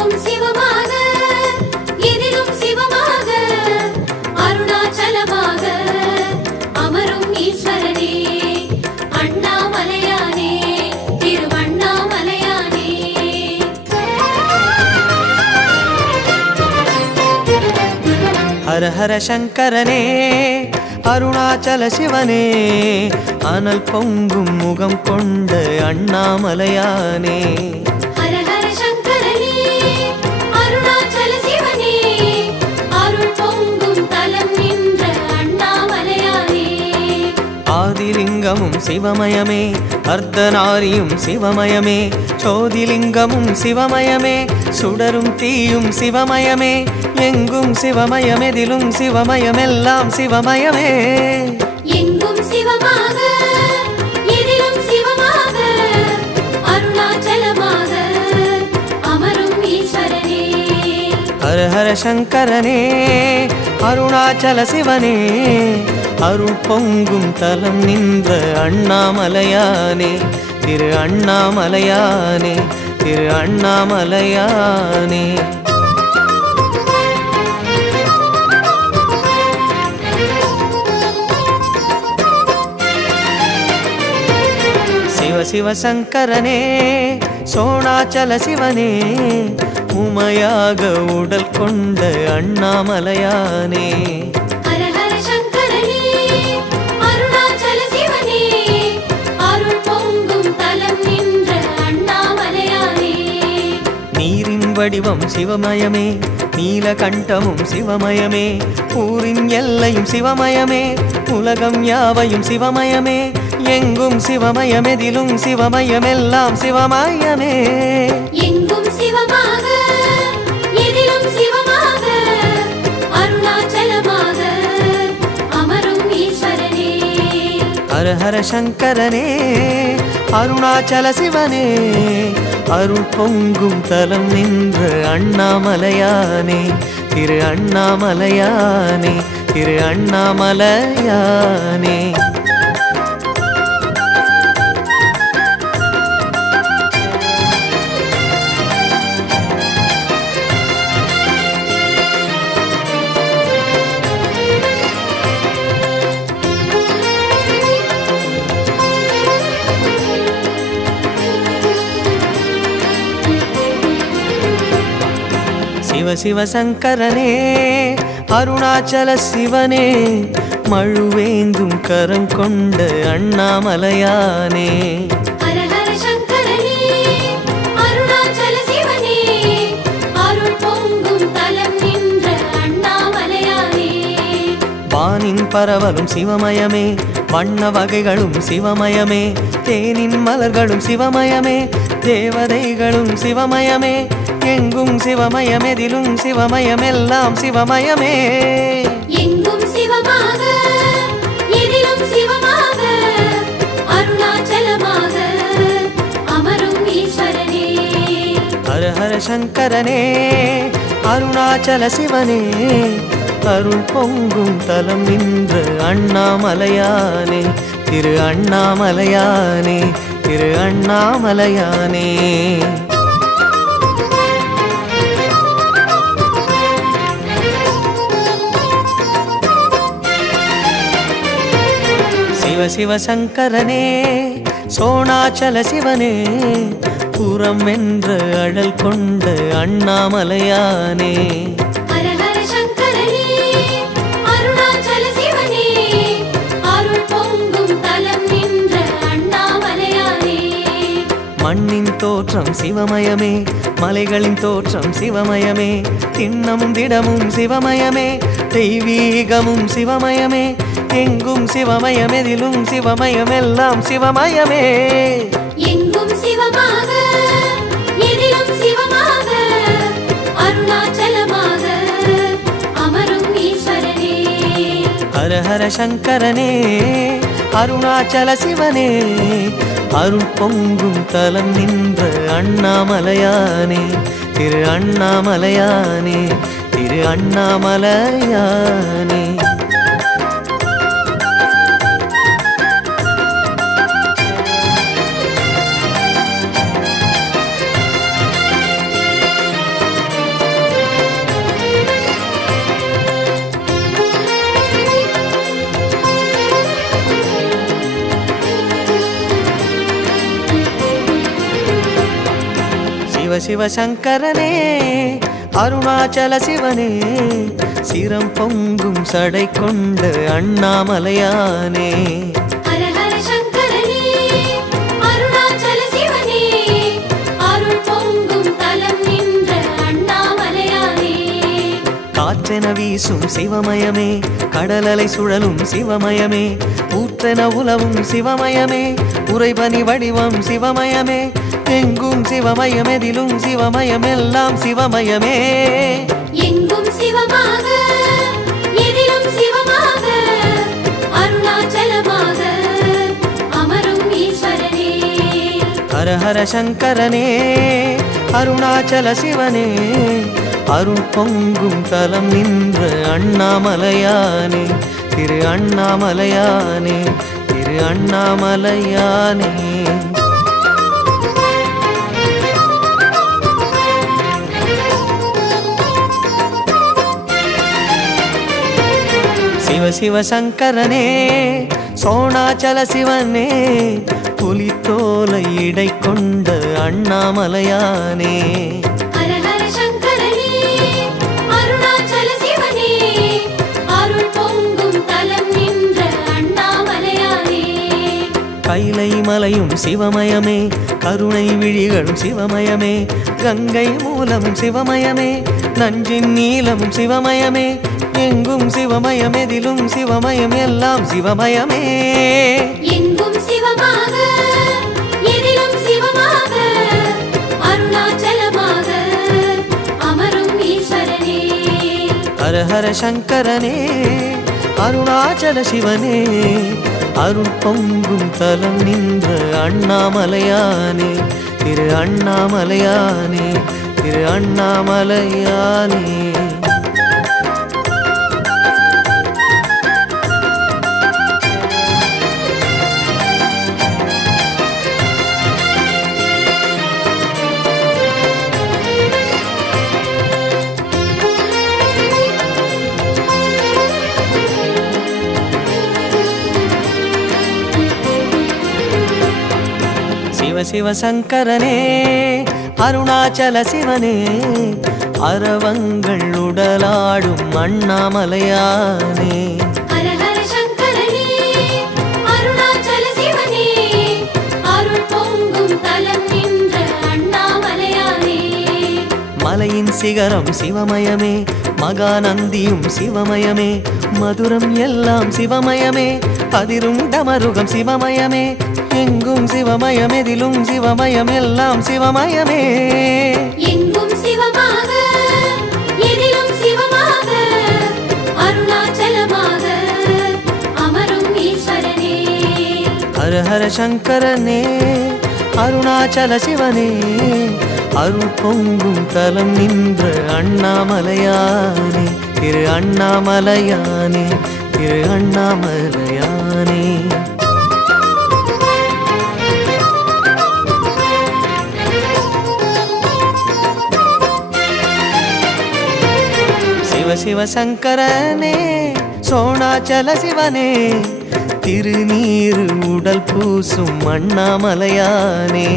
எங்கும் சிவமாக எதிலும் சிவமாக அருணாச்சலமாக அமரும் ஈஸ்வரனே அண்ணாமலையானே திருவண்ணாமலையானே. ஹர ஹர சங்கரனே அருணாச்சல சிவனே அனல் பொங்கும் முகம் கொண்ட அண்ணாமலையானே. ஹர ஹர சங்கரனே அருணாச்சல சிவனே அருள் பொங்கும் தலம் நின்ற அண்ணாமலையானே. ஆதிலிங்கமும் சிவமயமே அர்த்தநாரியும் சிவமயமே சோதிலிங்கமும் சிவமயமே சுடரும் தீயும் சிவமயமே எங்கும் சிவமயமெதிலும் சிவமயமெல்லாம் சிவமயமே. எங்கும் சிவமாக எதிலும் சிவமாக அருணாச்சலமாக அமரும் ஈஸ்வரனே. ஹர ஹர சங்கரனே அருணாச்சல சிவனே அருள் பொங்கும் தலம் நின்ற அண்ணாமலையானே திரு அண்ணாமலையானே திரு அண்ணாமலையானே. சிவ சிவ சங்கரனே சோணாச்சல சிவனே உமையாக உடல் கொண்ட அண்ணாமலையானே. ஹர ஹர சங்கரனே அருணாச்சல சிவனே அருள் பொங்கும் தலம் நின்ற அண்ணாமலையானே. நீரின் வடிவம் சிவமயமே நீலகண்டமும் சிவமயமே ஊரின் எல்லையும் சிவமயமே உலகம் யாவையும் சிவமயமே எங்கும் சிவமயமெதிலும் சிவமயமெல்லாம் சிவமயமே. எங்கும் சிவமாக எதிலும் சிவமாக அருணாச்சலமாக அமரும் ஈஸ்வரனே. ஹர ஹர சங்கரனே அருணாச்சல சிவனே அருள் பொங்கும் தலம் நின்ற அண்ணாமலையானே திரு அண்ணாமலையானே திரு அண்ணாமலையானே. சிவ சிவ சங்கரனே அருணாச்சல சிவனே மழுவேந்தும் கரம் கொண்ட அண்ணாமலையானே. ஹர ஹர சங்கரனே அருணாச்சல சிவனே அருள் பொங்கும் தலம் நின்ற அண்ணாமலையானே. வானின் பரவலும் சிவமயமே வண்ண வகைகளும் சிவமயமே தேனின் மலர்களும் சிவமயமே தேவதைகளும் சிவமயமே எங்கும் சிவமயமெதிலும் சிவமயமெல்லாம் சிவமயமே. எங்கும் சிவமாக எதிலும் சிவமாக அருணாச்சலமாக அமரும் ஈஸ்வரனே. ஹர ஹர சங்கரனே அருணாச்சல சிவனே அருள் பொங்கும் தலம் நின்ற அண்ணாமலையானே திரு அண்ணாமலையானே திரு அண்ணாமலையானே. சிவ சிவ சங்கரனே சோணாச்சல சிவனே புறம் என்ற அழல் கொண்ட அண்ணாமலையானே. ஹர ஹர சங்கரனே அருணாச்சல சிவனே அருள் பொங்கும் தலம் நின்ற அண்ணாமலையானே. மண்ணின் தோற்றம் சிவமயமே மலைகளின் தோற்றம் சிவமயமே திண்ணமும் திடமும் சிவமயமே தெய்வீகமும் சிவமயமே எங்கும் சிவமயமெதிலும் சிவமயமெல்லாம் சிவமயமே. எங்கும் சிவமாக எதிலும் சிவமாக அருணாச்சலமாக அமரும் ஈஸ்வரனே. ஹர ஹர சங்கரனே அருணாச்சல சிவனே அருள் பொங்கும் தலம் நின்ற அண்ணாமலையானே திரு அண்ணாமலையானே திரு அண்ணாமலையானே. சிவ சிவ சங்கரனே அருணாச்சல சிவனே சிரம் பொங்கும் சடை கொண்ட அண்ணாமலையானே ஹர ஹர சங்கரனே அருணாச்சல சிவனே அருள் பொங்கும் தலம் நின்ற அண்ணாமலையானே காற்றென வீசும் சிவமயமே கடலலை சுழலும் சிவமயமே ஊற்றென உலவும் சிவமயமே உறைபனி வடிவம் சிவமயமே எங்கும் சிவமயம் எதிலும் சிவமயம் எல்லாம் சிவமயமே எங்கும் சிவமாக எதிலும் சிவமாக அருணாச்சலமாக அமரும் ஈஸ்வரனே ஹர ஹர சங்கரனே அருணாச்சல சிவனே அருள் பொங்கும் தலம் நின்ற அண்ணாமலையானே திரு அண்ணாமலையானே திரு அண்ணாமலையானே சிவ சிவ சங்கரனே சோணாச்சல சிவனே புலித்தோலை இடை கொண்ட அண்ணாமலையானே ஹர ஹர சங்கரனே அருணாச்சல சிவனே அருள் பொங்கும் தலம் நின்ற அண்ணாமலையானே கைலை மலையும் சிவமயமே கருணை விழிகளும் சிவமயமே கங்கை மூலமும் சிவமயமே நஞ்சின் நீலமும் சிவமயமே எங்கும் சிவமயம் எதிலும் சிவமயம் எல்லாம் சிவமயமே எங்கும் சிவமாக எதிலும் சிவமாக அருணாச்சலமாக அமரும் ஈஸ்வரனே ஹர ஹர சங்கரனே அருணாச்சல சிவனே அருள் பொங்கும் தலம் நின்ற அண்ணாமலையானே திரு அண்ணாமலையானே திரு அண்ணாமலையானே சிவ சிவ சங்கரனே அருணாச்சல சிவனே அரவங்கள் உடலாடும் அண்ணாமலையானே ஹர ஹர சங்கரனே அருணாச்சல சிவனே அருள் பொங்கும் தலம் நின்ற அண்ணாமலையானே மலையின் சிகரம் சிவமயமே மகாநந்தியும் சிவமயமே மதுரம் எல்லாம் சிவமயமே அதிரும் டமருகம் சிவமயமே எங்கும் சிவமயம் எதிலும் சிவமயம் எல்லாம் சிவமயமே எங்கும் சிவமாக எதிலும் சிவமாக அருணாச்சலமாக அமரும் ஈஸ்வரனே ஹர ஹர சங்கரனே அருணாச்சல சிவனே அருள் பொங்கும் தலம் நின்ற அண்ணாமலையானே திரு அண்ணாமலையானே திரு அண்ணாமலையானே சிவ சிவ சங்கரனே சோணாச்சல சிவனே திருநீரு உடல் பூசும் அண்ணாமலையானே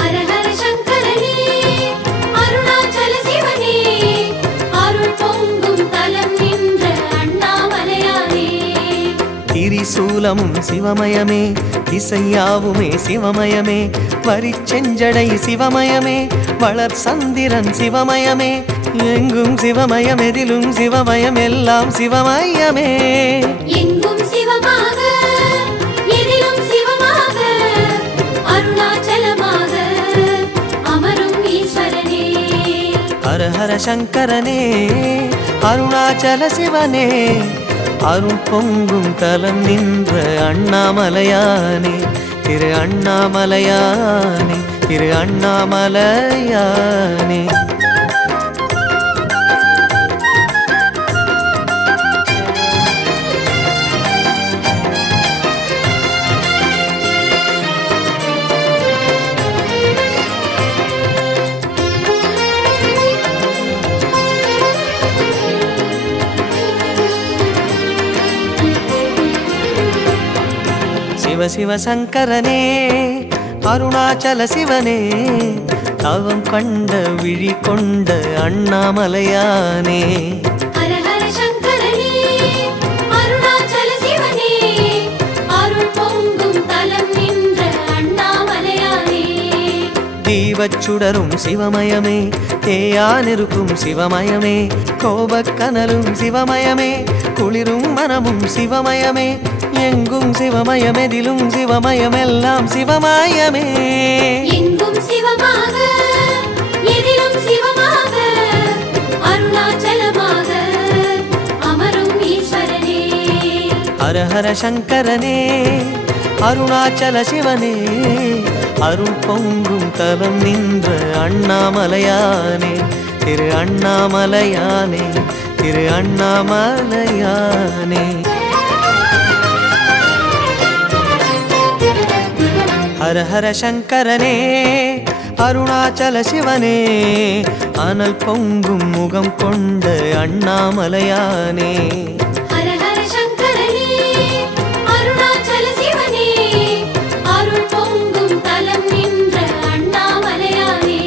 ஹர ஹர சங்கரனே அருணாச்சல சிவனே அருள் பொங்கும் தலம் நின்ற அண்ணாமலையானே திரிசூலமும் சிவமயமே திசையாவுமே சிவமயமே வரிச்செஞ்சடை சிவமயமே வளர் சந்திரன் சிவமயமே எங்கும் சிவமயம் எதிலும் சிவமயம் எல்லாம் சிவமயமே எங்கும் சிவமாக எதிலும் சிவமாக அருணாச்சலமாக அமரும் ஈஸ்வரனே ஹர ஹர சங்கரனே அருணாச்சல சிவனே அருள் பொங்கும் தலம் நின்ற அண்ணாமலையானே திரு அண்ணாமலையானே திரு அண்ணாமலையானே சிவ சிவ சங்கரனே அருணாச்சல சிவனே தவம் கண்ட விழி கொண்ட அண்ணாமலையானே ஹர ஹர சங்கரனே அருணாச்சல சிவனே அருள் பொங்கும் தலம் நின்ற அண்ணாமலையானே தீவச்சுடரும் சிவமயமே தேயானிருக்கும் சிவமயமே கோபக்கனலும் சிவமயமே குளிரும் மனமும் சிவமயமே எங்கும் சிவமயமெதிலும் சிவமயமெல்லாம் சிவமயமே எங்கும் சிவமாக எதிலும் சிவமாக அருணாச்சலமாக அமரும் ஈஸ்வரனே ஹர ஹர சங்கரனே அருணாச்சல சிவனே அருள் பொங்கும் தலம் நின்ற அண்ணாமலையானே திரு அண்ணாமலையானே திரு அண்ணாமலையானே ஹர ஹர சங்கரனே அருணாச்சல சிவனே அனல் பொங்கும் முகம் கொண்ட அண்ணாமலையானே ஹர ஹர சங்கரனே அருணாச்சல சிவனே அருள் பொங்கும் தலம் நின்ற அண்ணாமலையானே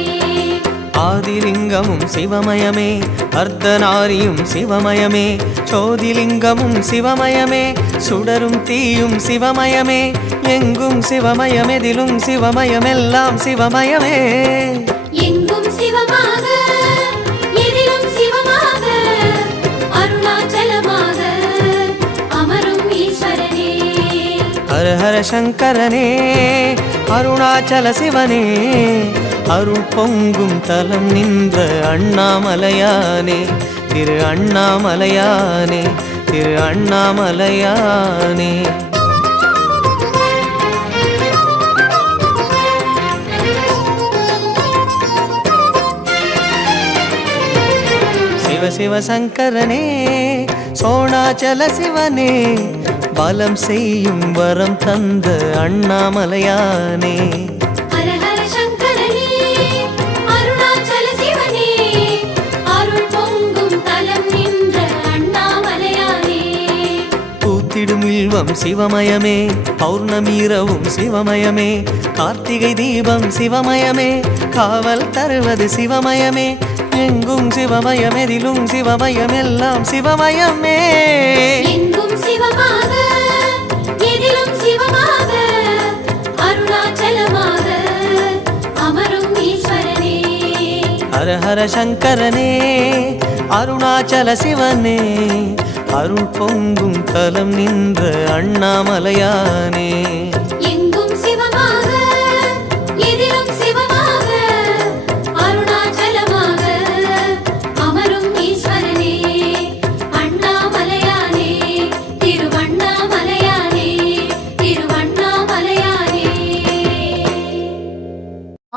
ஆதிலிங்கமும் சிவமயமே அர்த்தநாரியும் சிவமயமே சோதிலிங்கமும் சிவமயமே சுடரும் தீயும் சிவமயமே எங்கும் சிவமயமெதிலும் சிவமயமெல்லாம் சிவமயமே எங்கும் சிவமாக எதிலும் சிவமாக அருணாச்சலமாக அமரும் ஈஸ்வரனே ஹர ஹர சங்கரனே அருணாச்சல சிவனே அருள் பொங்கும் தலம் நின்ற அண்ணாமலையானே திரு அண்ணாமலையானே திரு அண்ணாமலையானே சிவ சிவ சங்கரனே சோணாச்சல சிவனே பலம் செய்யும் வரம் தந்த அண்ணாமலையானே ஹர ஹர சங்கரனே அருணாச்சல சிவனே அருள் பொங்கும் தலம் நின்ற அண்ணாமலையானே பூத்திடும் இல்வம் சிவமயமே பௌர்ணமீரவும் சிவமயமே கார்த்திகை தீபம் சிவமயமே காவல் தருவது சிவமயமே எங்கும் சிவமயமெதிலும் சிவமயமெல்லாம் சிவமயமே எங்கும் சிவமாக எதிலும் சிவமாக அருணாச்சலமாக அமரும் ஈஸ்வரனே ஹர ஹர சங்கரனே அருணாச்சல சிவனே அருள் பொங்கும் தலம் நின்ற அண்ணாமலையானே எங்கும் சிவமாக எதிலும் சிவமாக அருணாச்சலமாக அமரும் ஈஸ்வரனே அண்ணாமலையானே திருவண்ணாமலையானே திருவண்ணாமலையானே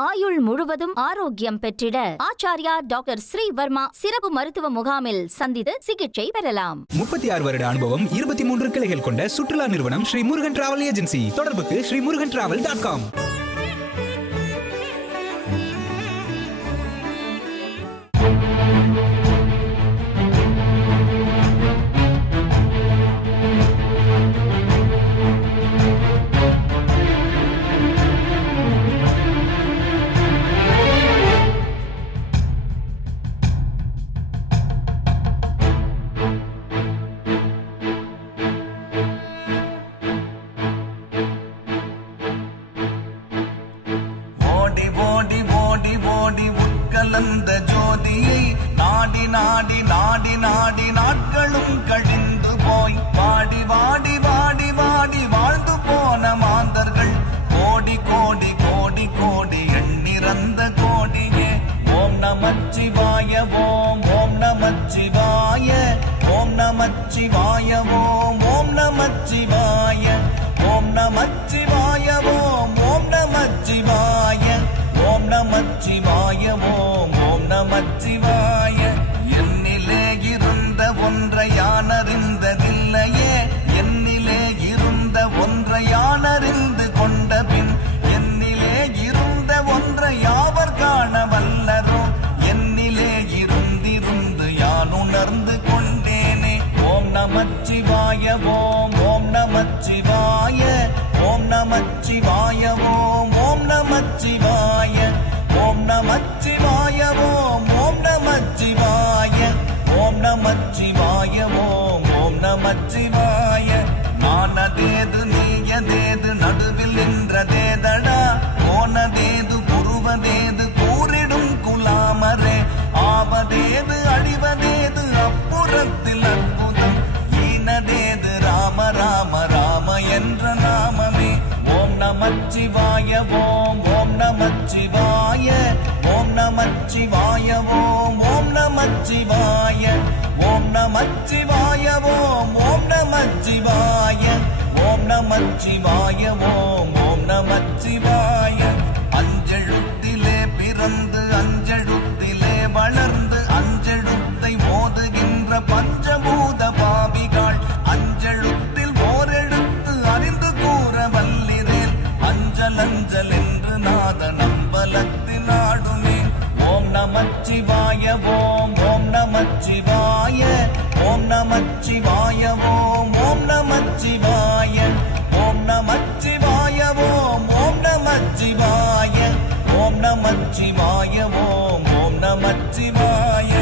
ஆயுள் முழுவதும் ஆரோக்கியம் பெற்றிட ஆச்சாரியா டாக்டர் ஸ்ரீவர்மா சிறப்பு மருத்துவ முகாமில் சந்தித்து சிகிச்சை பெறலாம். 36 வருட அனுபவம் 23 கிளைகள் கொண்ட சுற்றுலா நிறுவனம் ஸ்ரீ முருகன் டிராவல் ஏஜென்சி. தொடர்புக்கு srimurugantravel.com. உட்கலந்த ஜோதியை நாடி நாடி நாடி நாடி நாட்களும் கழிந்து போய் வாடி வாடி வாடி வாடி வாழ்ந்து போன மாந்தர்கள் கோடி கோடி கோடி கோடி எண்ணிறந்த கோடியே. ஓம் நமச்சிவாய ஓம் ஓம் நமச்சிவாய ஓம் நமச்சிவாய ஓம் ஓம் நமச்சிவாய ஓம் நமச்சிவாய ஓம் ஓம் நமச்சிவாய ஓம் நமச்சிவாய ஓம் ஓம் நமச்சிவாய. என்னிலே இருந்த ஒன்றை யானறிந்ததில்லையே, என்னிலே இருந்த ஒன்றை யானறிந்து கொண்ட பின் என்னிலே இருந்த ஒன்றை யாவர் காண வல்லரோ. என்னிலே இருந்திருந்து யான் உணர்ந்து கொண்டேனே. ஓம் நமச்சிவாய ஓம் ஓம் நமச்சிவாய ஓம் நமச்சிவாய ஓம் ஓம் அறவேது நீயதேது நடுவில் நின்றதேதடா போனதேது புருவதேது கூறிடும் குலாமரே ஆவதேது அழிவதேது அப்புறத்தில் அற்புதம் ஈனதேது ராம ராம ராம என்ற நாமமே ஓம் நமச்சிவாய ஓம் ஓம் நமச்சிவாய ஓம் நமச்சிவாய ஓம் ஓம் நமச்சிவாய ஓம் நமச்சிவாய ஓம் ஓம் நமச்சிவாய ஓம் நமச்சிவாய ஓம் ஓம் நமச்சிவாய அஞ்செழுத்திலே பிறந்து அஞ்செழுத்திலே வளர்ந்து அஞ்செழுத்தை ஓதுகின்ற பஞ்சபூத பாவிகள் அஞ்செழுத்தில் ஓரெழுத்து அறிந்து கூற வல்லிரேல் அஞ்சல் அஞ்சல் என்று நாத நம்பலத்தின் ஆடுமே ஓம் நமச்சிவாய ஓம் ஓம் நமச்சிவாய ஓம் நமச்சிவாய ஓம் ஓம் நமச்சிவாய ஓம் நமச்சிவாய ஓம் ஓம் நமச்சிவாய ஓம் நமச்சிவாய ஓம் ஓம் நமச்சிவாய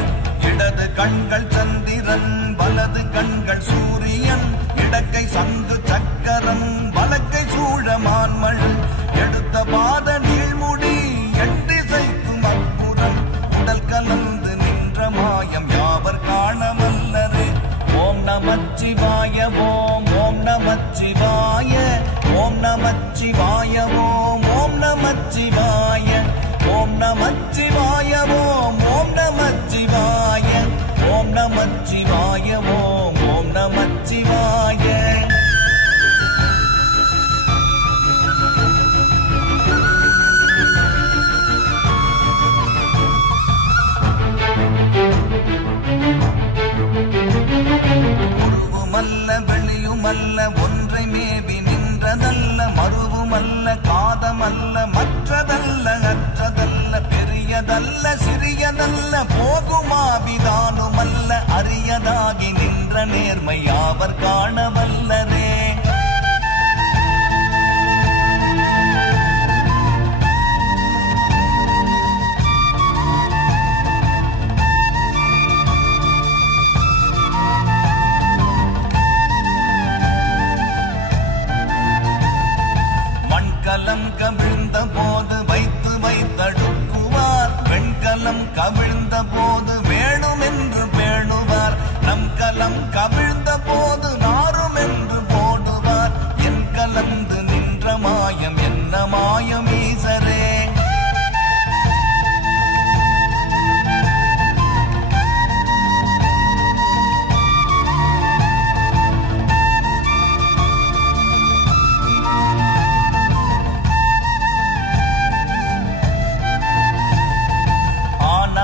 இடது கண்கள் சந்திரன் வலது கண்கள் சூரியன் இடக்கை சங்கு சக்கரம் வலக்கை சூழமான்மழு எடுத்த பாத நீழ்முடி எட்டிசைக்கும் அப்புறம் உடல் கலந்து நின்ற மாயம் யாவர் காணவல்லரே ஓம் நமச்சிவாய ஓம் ஓம் நமச்சிவாய ஓம் நமச்சிவாய ஓம் ஓம் நமச்சிவாய ஓம் நமச்சிவாய ஓம் ஓம் நமச்சிவாய ஓம் நமச்சிவாய ஓம் ஓம் நமச்சிவாய உருவுமல்ல வெளியுமல்ல ஒன்றை மேவி நின்றதல்ல மறுவுமல்ல காதமல்ல மற்றதல்ல அற்றதல்ல பெரியதல்ல சிறியதல்ல போகுமாவிதானுமல்ல அரியதாகி நின்ற நேர்மை யாவர் காணவல்லரே மண்கலம் கவிழ்ந்த போது வைத்து வைத்தடுக்குவார் வெண்கலம் கவிழ்ந்த போது வேணும் என்று பேணுவார் நம் கலம் கவிழ்ந்த போது நாரும் என்று போடுவார் என் கலந்து நின்ற மாயம் என்ன மாயம் ஈசரே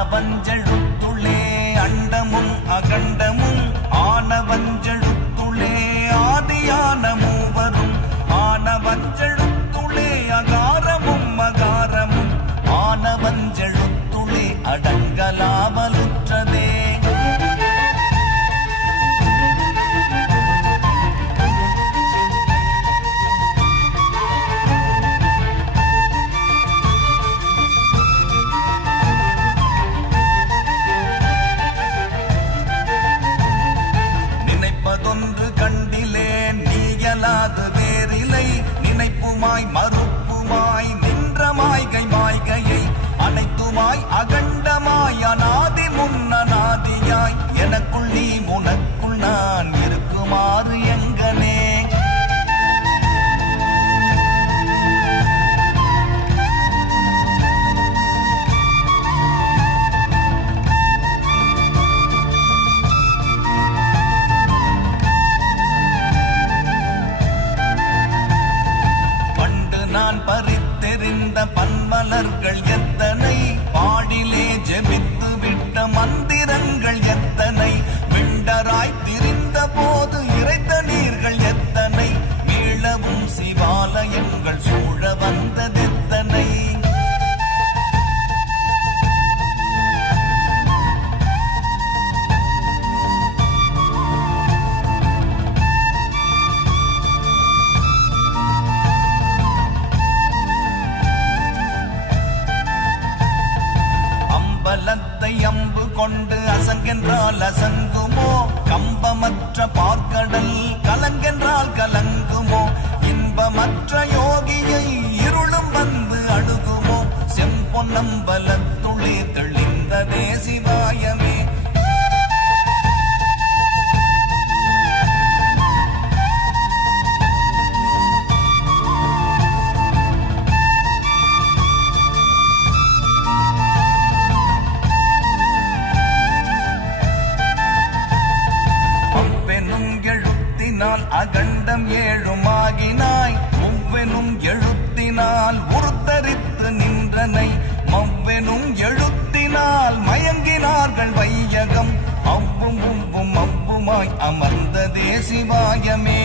ஆனவஞ்செழுத்துளே அண்டமும் அகண்டமும் ஆனவஞ்செழுத்துளே ஆதியான மூவரும் ஆனவஞ்செழுத்துளே அகாரமும் அகாரமும் ஆனவஞ்செழுத்துளே அடங்கலாமலுற்றதே நினைப்பதொன்று கண்டிலேன் நீயலாது வேறிலை நினைப்புமாய் மறுப்புமாய் நின்ற மாய்கை மாய்கையை அனைத்துமாய் அகண்டமாய் அநாதி முன்னநாதியாய் எனக்குள் நீ உனக்குள் நான் இருக்குமாறு எங்கனே நான் பறித்தெறிந்த பன்மலர்கள் எத்தனை பாடிலே ஜெபித்து விட்ட மந்திரங்கள் எத்தனை விண்டராய் திரிந்த போது இறைத்த நீர்கள் எத்தனை மீளவும் சிவாலயங்கள் சூழ வந்ததெத்தனை பலத்தை அம்பு கொண்டு அசங்கென்றால் அசங்குமோ கம்பமற்ற பார்க்கடல் கலங்கென்றால் கலங்குமோ மற்ற யோகியை இருளும் வந்து அணுகுமோ செம்பொன்னம்பலத்துளே தெளிந்ததே சிவாயமே அகண்டம் ஏழுமாகினாய் ஒவ்வெனும் எழுத்தினால் உருத்தரித்து நின்றனை மவ்வெனும் எழுத்தினால் மயங்கினார்கள் வையகம் அவ்வும் உவ்வும் அவ்வுமாய் அமர்ந்ததே சிவாயமே